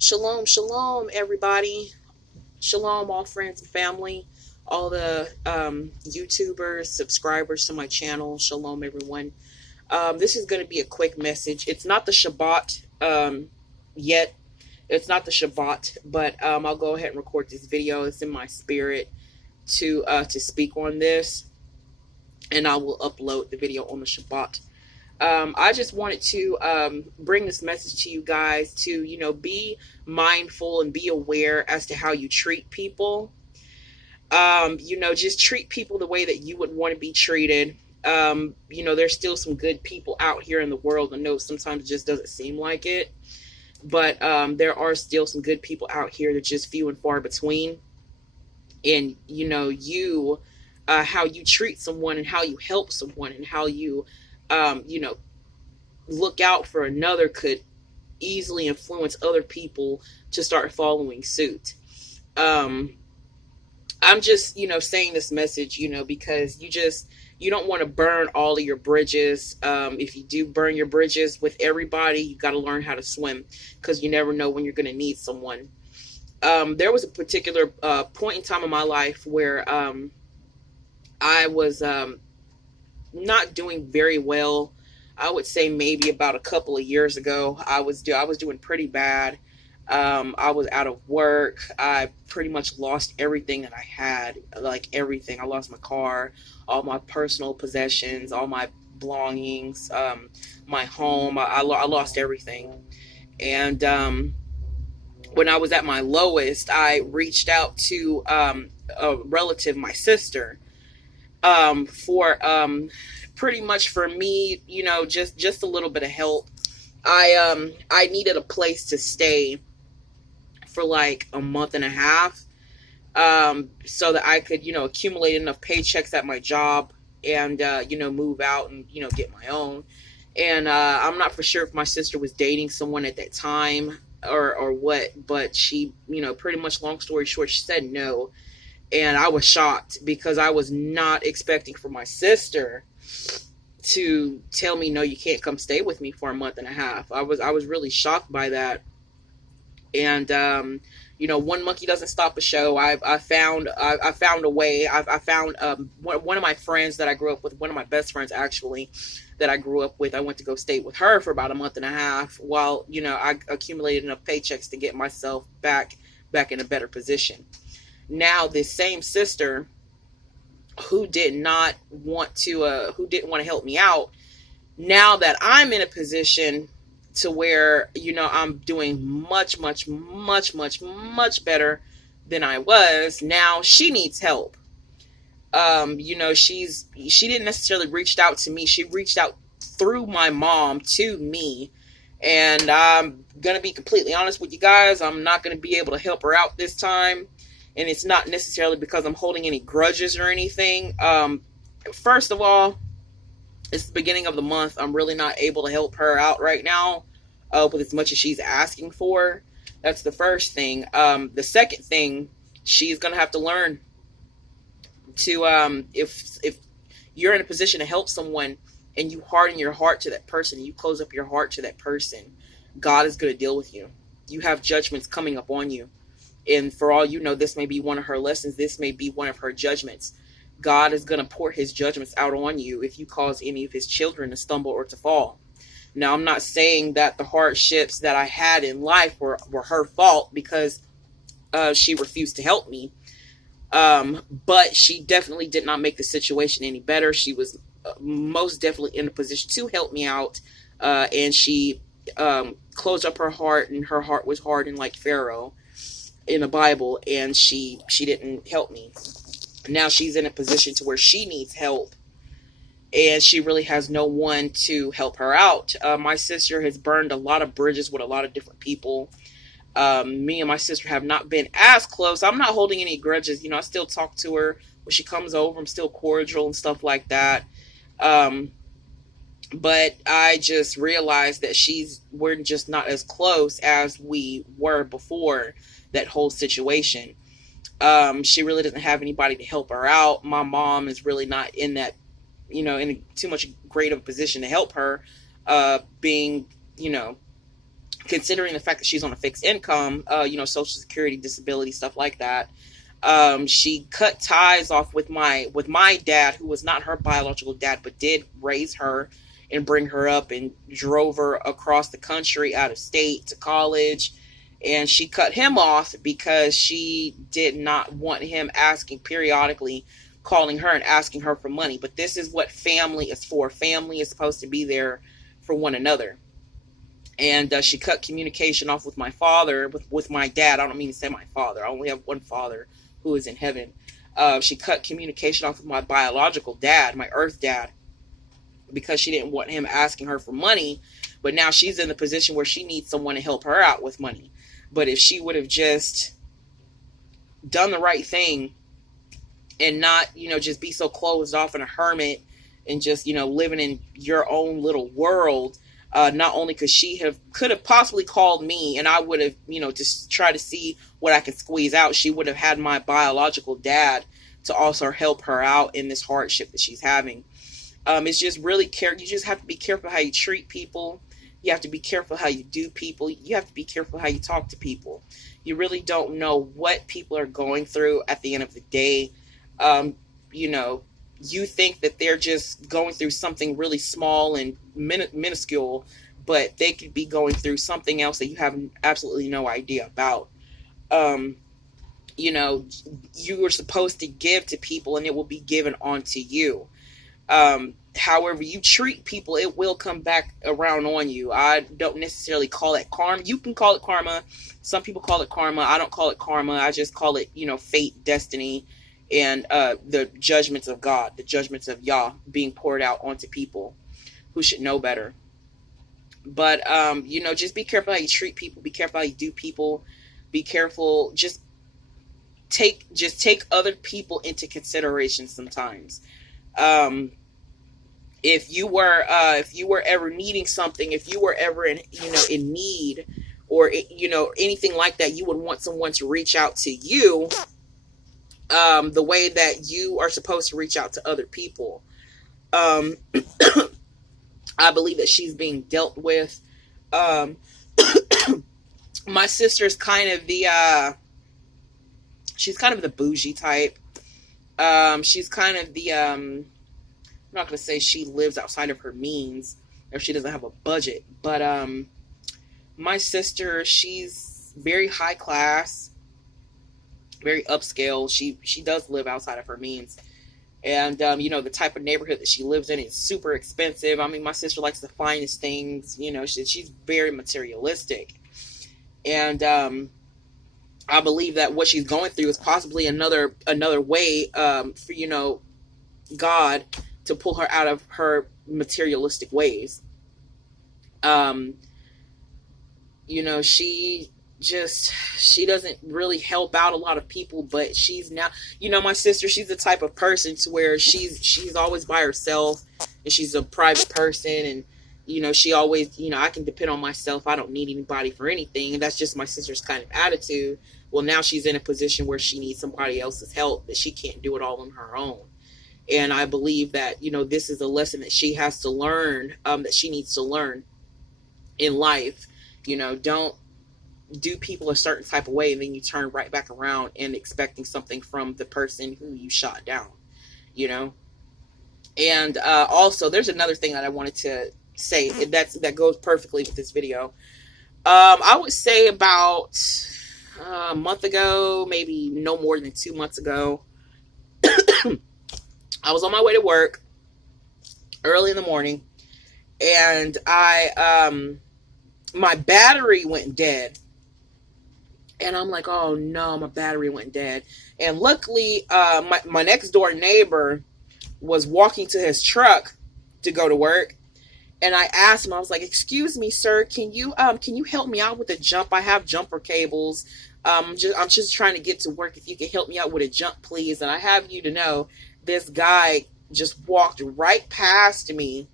Shalom, shalom, everybody. Shalom, all friends and family, all the YouTubers, subscribers to my channel. Shalom, everyone. This is going to be a quick message. It's not the Shabbat yet. It's not the Shabbat, but I'll go ahead and record this video. It's in my spirit to speak on this, and I will upload the video on the Shabbat. I just wanted to bring this message to you guys to, be mindful and be aware as to how you treat people. Just treat people the way that you would want to be treated. There's still some good people out here in the world. I know sometimes it just doesn't seem like it, but there are still some good people out here that just few and far between. And, how you treat someone and how you help someone and how you look out for another could easily influence other people to start following suit. I'm just, saying this message, because you don't want to burn all of your bridges. If you do burn your bridges with everybody, you got to learn how to swim, because you never know when you're going to need someone. There was a particular point in time in my life where I was not doing very well. I would say maybe about a couple of years ago, I was doing pretty bad. I was out of work. I pretty much lost everything that I had, like everything. I lost my car, all my personal possessions, all my belongings, my home. I lost everything. And when I was at my lowest, I reached out to a relative, my sister, for pretty much for me, just a little bit of help. I needed a place to stay for like a month and a half, so that I could, accumulate enough paychecks at my job and, move out and, get my own. And I'm not for sure if my sister was dating someone at that time or what, but she, pretty much, long story short, she said no. And I was shocked because I was not expecting for my sister to tell me, no, you can't come stay with me for a month and a half. I was really shocked by that. And, one monkey doesn't stop a show. I found a way. I found one of my friends that I grew up with, one of my best friends actually, that I grew up with. I went to go stay with her for about a month and a half while, I accumulated enough paychecks to get myself back in a better position. Now, this same sister who didn't want to help me out, now that I'm in a position to where, I'm doing much, much, much, much, much better than I was, now she needs help. She didn't necessarily reach out to me. She reached out through my mom to me. And I'm going to be completely honest with you guys. I'm not going to be able to help her out this time. And it's not necessarily because I'm holding any grudges or anything. First of all, it's the beginning of the month. I'm really not able to help her out right now with as much as she's asking for. That's the first thing. The second thing, she's going to have to learn to, if you're in a position to help someone and you harden your heart to that person, you close up your heart to that person, God is going to deal with you. You have judgments coming up on you. And for all you know, this may be one of her lessons. This may be one of her judgments. God is going to pour his judgments out on you if you cause any of his children to stumble or to fall. Now, I'm not saying that the hardships that I had in life were her fault because she refused to help me. But she definitely did not make the situation any better. She was most definitely in a position to help me out. And she closed up her heart, and her heart was hardened like Pharaoh in the Bible, and she didn't help me. Now she's in a position to where she needs help, and she really has no one to help her out. My sister has burned a lot of bridges with a lot of different people. Me and my sister have not been as close. I'm not holding any grudges. I still talk to her when she comes over. I'm still cordial and stuff like that. But I just realized that we're just not as close as we were before that whole situation. She really doesn't have anybody to help her out. My mom is really not in that, in too much great of a position to help her, being, considering the fact that she's on a fixed income, Social Security, disability, stuff like that. She cut ties off with my dad, who was not her biological dad, but did raise her and bring her up and drove her across the country, out of state, to college. And she cut him off because she did not want him periodically calling her and asking her for money. But this is what family is for. Family is supposed to be there for one another. And she cut communication off with my father, with my dad. I don't mean to say my father. I only have one father who is in heaven. She cut communication off with my biological dad, my earth dad, because she didn't want him asking her for money. But now she's in the position where she needs someone to help her out with money. But if she would have just done the right thing and not, just be so closed off and a hermit and just, living in your own little world, not only could have possibly called me, and I would have, just try to see what I could squeeze out. She would have had my biological dad to also help her out in this hardship that she's having. It's just really you just have to be careful how you treat people. You have to be careful how you do people. You have to be careful how you talk to people. You really don't know what people are going through at the end of the day. You think that they're just going through something really small and minuscule, but they could be going through something else that you have absolutely no idea about. You were supposed to give to people and it will be given onto you. However you treat people, it will come back around on you. I don't necessarily call it karma. You can call it karma. Some people call it karma. I don't call it karma. I just call it, fate, destiny, and the judgments of God, the judgments of Yah being poured out onto people who should know better. But, just be careful how you treat people. Be careful how you do people. Be careful. Just take other people into consideration sometimes. If you were ever needing something, if you were ever in need, or anything like that, you would want someone to reach out to you, the way that you are supposed to reach out to other people. I believe that she's being dealt with. My sister's kind of she's kind of the bougie type. She's kind of I'm not going to say she lives outside of her means or she doesn't have a budget, but my sister, she's very high class, very upscale. She does live outside of her means. And, the type of neighborhood that she lives in is super expensive. I mean, my sister likes the finest things, she's very materialistic. And I believe that what she's going through is possibly another way for, God to pull her out of her materialistic ways. She doesn't really help out a lot of people, but she's now, my sister, she's the type of person to where she's always by herself, and she's a private person, and she always, I can depend on myself. I don't need anybody for anything. And that's just my sister's kind of attitude. Well, now she's in a position where she needs somebody else's help, that she can't do it all on her own. And I believe that, this is a lesson that she has to learn, that she needs to learn in life. Don't do people a certain type of way and then you turn right back around and expecting something from the person who you shot down, And also, there's another thing that I wanted to say that goes perfectly with this video. I would say about a month ago, maybe no more than 2 months ago, I was on my way to work early in the morning, and my battery went dead. And I'm like, oh no, my battery went dead. And luckily, my next door neighbor was walking to his truck to go to work. And I asked him, I was like, excuse me, sir, can you help me out with a jump? I have jumper cables. I'm just trying to get to work. If you can help me out with a jump, please. And I have you to know, this guy just walked right past me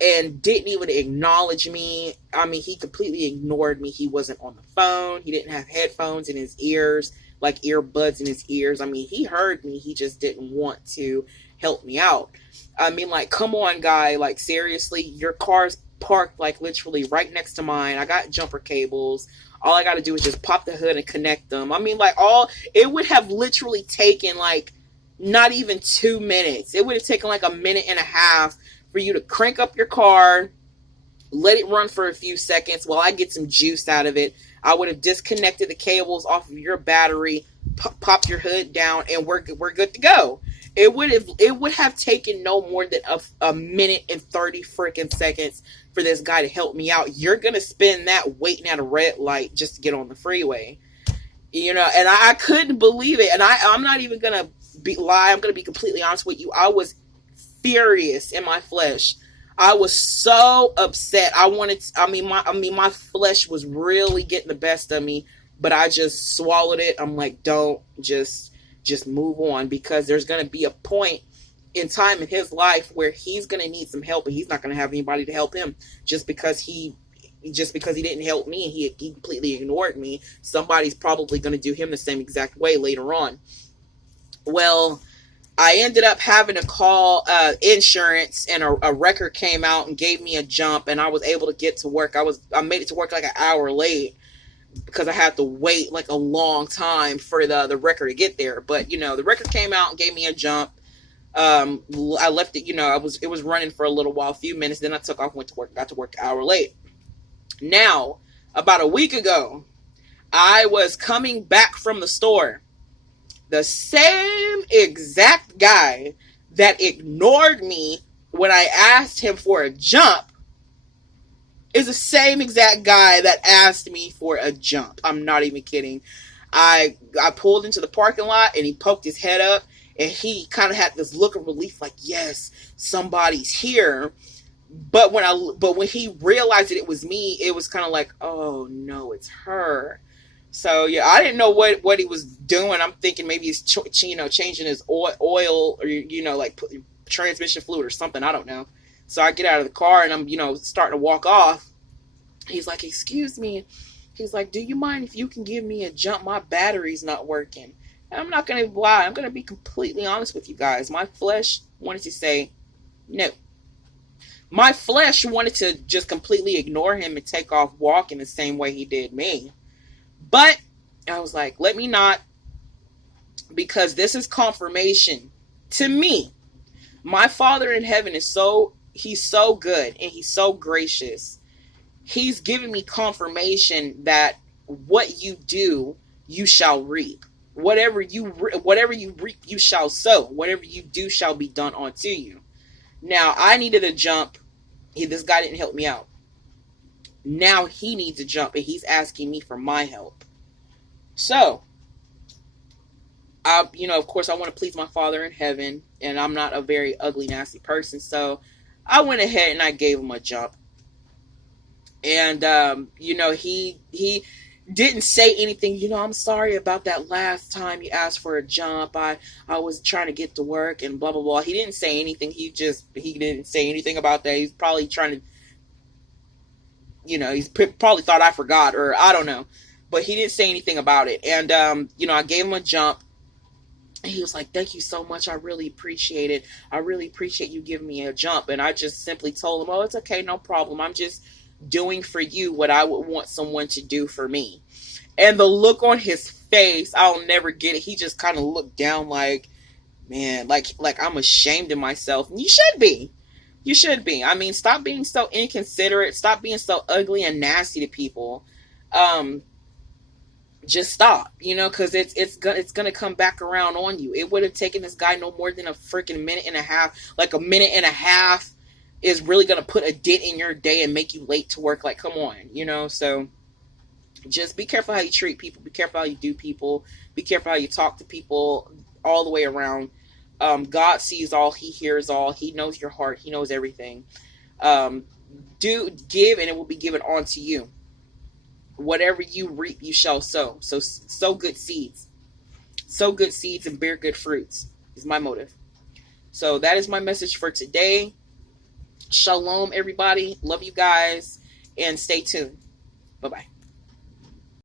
and didn't even acknowledge me. I mean, he completely ignored me. He wasn't on the phone. He didn't have headphones in his ears, like earbuds in his ears. I mean, he heard me. He just didn't want to help me out. I mean, like, come on, guy. Like, seriously, your car's parked like literally right next to mine. I got jumper cables. All I got to do is just pop the hood and connect them. I mean, like, it would have literally taken like not even 2 minutes. It would have taken like a minute and a half for you to crank up your car, let it run for a few seconds while I get some juice out of it. I would have disconnected the cables off of your battery, popped your hood down, and we're good to go. It would have taken no more than a minute and 30 freaking seconds for this guy to help me out. You're gonna spend that waiting at a red light just to get on the freeway, and I couldn't believe it. And I'm not even gonna lie. I'm gonna be completely honest with you. I was furious in my flesh. I was so upset. My flesh was really getting the best of me, but I just swallowed it. I'm like, don't, just move on, because there's going to be a point in time in his life where he's going to need some help, and he's not going to have anybody to help him just because he didn't help me and he completely ignored me. Somebody's probably going to do him the same exact way later on. Well, I ended up having to call insurance, and a record came out and gave me a jump, and I was able to get to work. I made it to work like an hour late because I had to wait like a long time for the record to get there. But the record came out and gave me a jump. I left it, it was running for a little while, a few minutes. Then I took off, went to work, got to work an hour late. Now, about a week ago, I was coming back from the store. The same exact guy that ignored me when I asked him for a jump is the same exact guy that asked me for a jump. I'm not even kidding. I pulled into the parking lot, and he poked his head up, and he kind of had this look of relief, like, yes, somebody's here. But when he realized that it was me, it was kind of like, oh no, it's her. So yeah, I didn't know what he was doing. I'm thinking maybe he's changing his oil or like transmission fluid or something. I don't know. So I get out of the car, and I'm starting to walk off. He's like, excuse me. He's like, do you mind if you can give me a jump? My battery's not working. And I'm not gonna lie. I'm gonna be completely honest with you guys. My flesh wanted to say no. My flesh wanted to just completely ignore him and take off walking the same way he did me. But I was like, let me not, because this is confirmation to me. My Father in heaven he's so good, and he's so gracious. He's giving me confirmation that what you do, you shall reap. Whatever you reap, you shall sow. Whatever you do shall be done unto you. Now, I needed a jump. This guy didn't help me out. Now he needs a jump, and he's asking me for my help. So, of course, I want to please my Father in heaven, and I'm not a very ugly, nasty person. So I went ahead and I gave him a jump. And, he didn't say anything. I'm sorry about that last time you asked for a jump. I was trying to get to work and blah, blah, blah. He didn't say anything. He didn't say anything about that. He's probably trying to, he's probably thought I forgot, or I don't know. But he didn't say anything about it. And, I gave him a jump. And he was like, thank you so much. I really appreciate it. I really appreciate you giving me a jump. And I just simply told him, oh, it's okay. No problem. I'm just doing for you what I would want someone to do for me. And the look on his face, I'll never get it. He just kind of looked down like, man, like I'm ashamed of myself. And you should be. You should be. I mean, stop being so inconsiderate. Stop being so ugly and nasty to people. Just stop, because it's gonna come back around on you. It would have taken this guy no more than a freaking minute and a half. Like a minute and a half is really gonna put a dent in your day and make you late to work. Like, come on, So just be careful how you treat people. Be careful how you do people. Be careful how you talk to people. All the way around. God sees all. He hears all. He knows your heart. He knows everything. Give, and it will be given unto you. Whatever you reap, you shall sow. So sow good seeds. Sow good seeds and bear good fruits is my motive. So that is my message for today. Shalom, everybody. Love you guys. And stay tuned. Bye-bye.